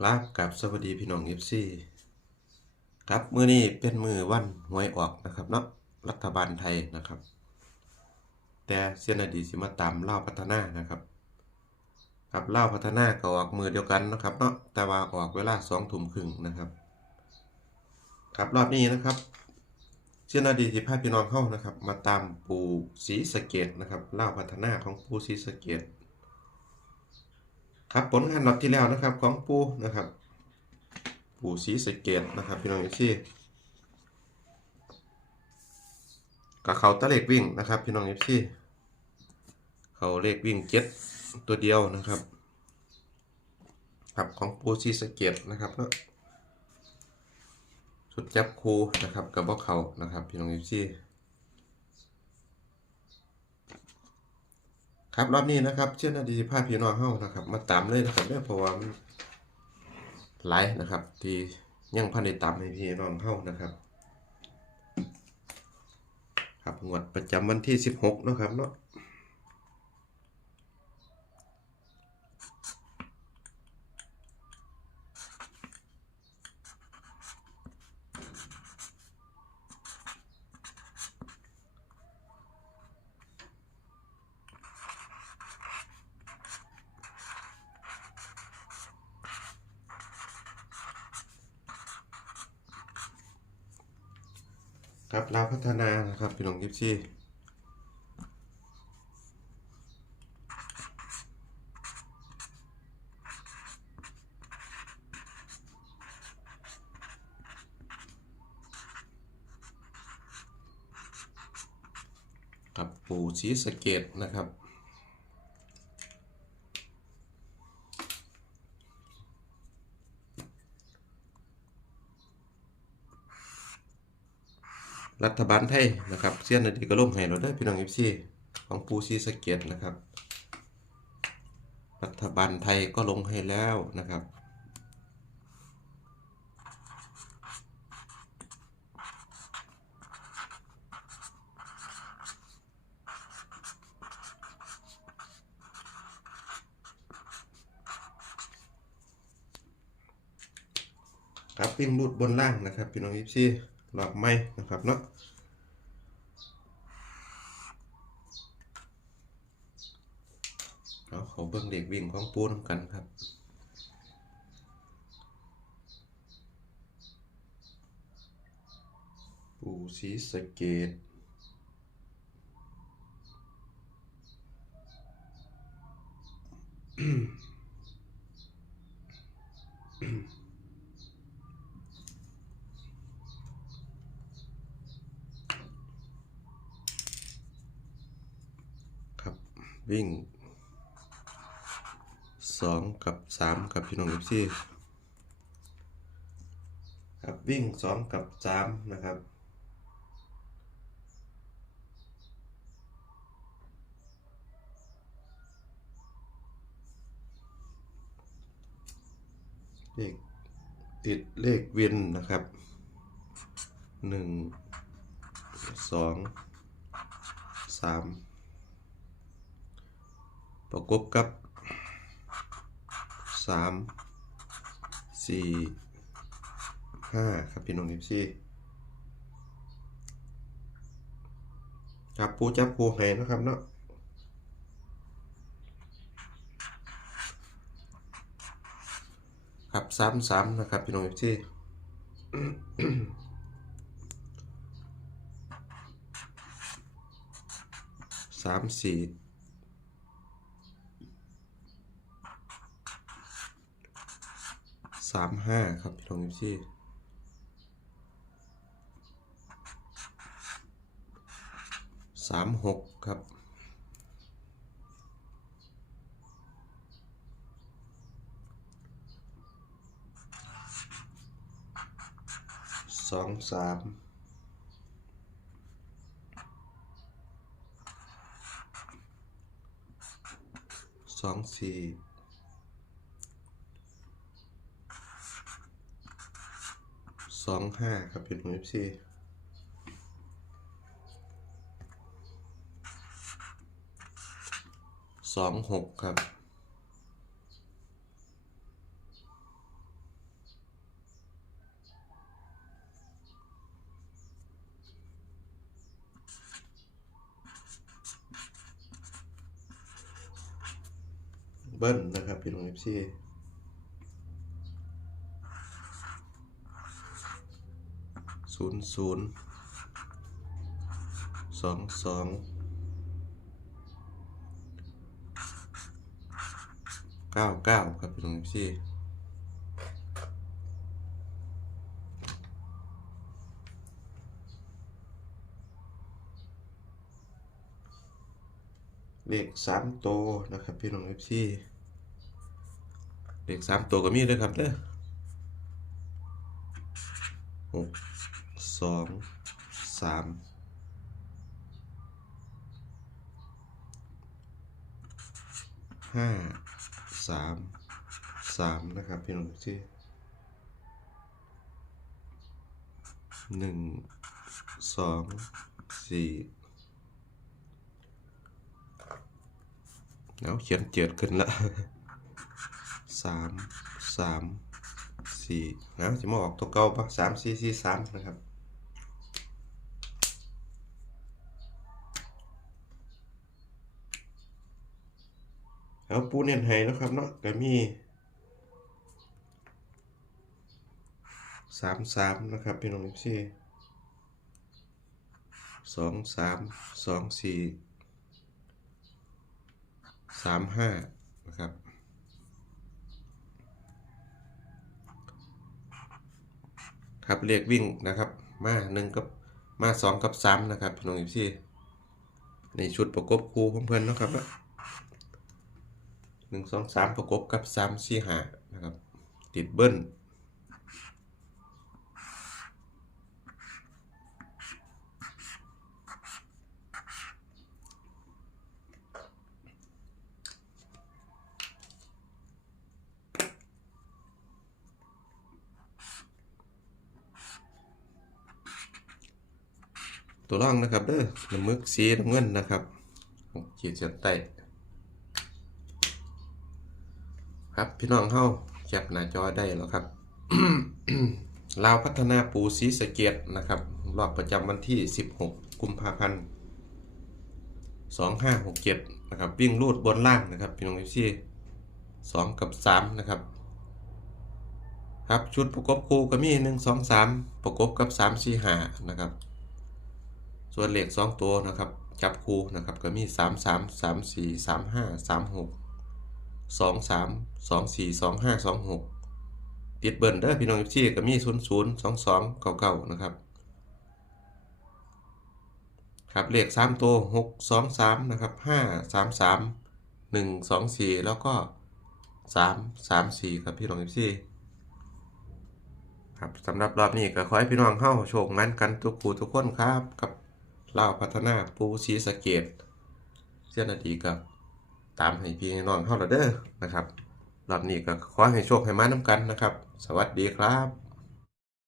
ครับกับสวัสดีพี่น้องเอฟซีครับมือนี้เป็นมือวันหวยออกนะครับเนาะรัฐบาลไทยนะครับ แต่เสียนอดีสิมาตามเล่าพัฒนานะครับครับเล่าพัฒนาก็ออกมือเดียวกันนะครับเนาะแต่ว่าออกเวลาสองทุ่มครึ่งนะครับ ครับรอบนี้นะครับเสียนอดีสิพาพี่น้องเข้านะครับ มาตามปูศีสะเกดนะครับเล่าพัฒนาของปูศีสะเกด ครับผลงานนัดที่แล้วนะครับของปูนะครับ ปูสีสเกตนะครับพี่น้องอีซี่กับเขาตะเลกวิ่งนะครับ พี่น้องอีซี่เขาเลขวิ่งเจ็ดตัวเดียวนะครับ ครับของปูสีสเกตนะครับเนาะชุดจับคูนะครับกับพวกเขานะครับ พี่น้องอีซี่ ครับรอบนี้นะครับเช่นาดีภาพพี่น้องเฮ้านะครับ มาตามเลยนะครับเนี่ยเพราะว่าหลายนะครับ ที่ยังพันในตามในพี่น้องเฮ้านะครับ ครับงวดประจำวันที่สิบหกนะครับเนาะ ครับลาวพัฒนานะครับพี่น้องกิฟซี่ครับปูชีสเกตนะครับ รัฐบาลไทยนะครับเสี้ยนนาทีก็ล่มให้เราได้พี่น้องเอฟซีของปูซีสเกียนะครับ รัฐบาลไทยก็ลงให้แล้วนะครับครับวิ่งรูดบนล่างนะครับ พี่น้องยิปซี่ หลอกไม้นะครับเนาะเอาขาเบิ่งเด็กวิ่งของปูนำกันครับปูสีสเกตครับ วิ่งสองกับสามกับพี่น้องเอฟซีครับวิ่งสองกับสามนะครับเลขติดเลขเวียนนะครับหนึ่งสองสาม ประกบกับสามสี่ห้าครับพี่น้องเอฟซีครับปูจับปูให้นะครับเนาะครับสามสามนะครับพี่น้องเอฟซีสามสี่ สามห้าครับพี่น้องพี่สามหกครับสองสามสองสี่ สองห้าครับเป็นของ FC สองหกครับเบิ้ลนะครับเป็นของ FC ศูนย์ศูนย์สองสองเก้าเก้าครับพี่น้องเอฟซีเลขสามโตวนะครับพี่น้องเอฟซีเลขสามตัวก็มีด้วยครับเด้อหก สองสามห้าสามสามนะครับพี่น้องเอฟซีหนึ่งสองสี่แล้วเขียนเจียดขึ้นละสามสามสี่นะจะมาออกตัวเก่าปะสามสี่สี่สามนะครับ แล้วปูเน้นให้นะครับเนาะก็มีสามสามนะครับพี่น้องพี่สองสามสองสี่สามห้านะครับครับเรียกวิ่งนะครับ มาหนึ่งกับมาสองกับสามนะครับพี่น้องพี่ในชุดประกบคู่เพื่อนเนะครับ หนึ่งสองสามประกบกับสามสี่หานะครับ ติดเบิ้ลตัวล่างนะครับเด้อน้ำมึกสีน้ำเงินนะครับขีดเส้นใต้ ครับพี่น้องเฮาแคปหน้าจอได้แล้วครับลาวพัฒนาปูสีสเกตนะครับ รอบประจำวันที่ 16 กุมภาพันธ์2567นะครับ วิ่งรูดบนล่างนะครับ พี่น้องเอฟซี2กับ3นะครับ ครับชุดประกบคู่ก็มี1 2 3ประกบกับ3 4 5นะครับ ส่วนเหลข2ตัวนะครับ จับคู่นะครับก็มี3 3 3 4 3 5 3 6ส สองสามสองสี่สองห้าสองหกติดเบิร์นเด้อพี่น้องที่ก็มีศูนย์ศูนย์สองสองเก่าเก่านะครับ ครับเลขสามตัวหกสองสามนะครับห้าสามสามหนึ่งสองสี่แล้วก็สามสามสี่ครับพี่น้องที่ครับสำหรับรอบนี้ก็ขอให้พี่น้องเข้าโชคมันกันทุกผู้ทุกคนครับ กับเล่าวพัฒนาปูชีสเกตเส้นนาทีกับ ตามให้พี่ให้น้องเท่าละเด้อนะครับรอบนี้ก็ขอให้โชคให้มาน้ำกันนะครับ สวัสดีครับ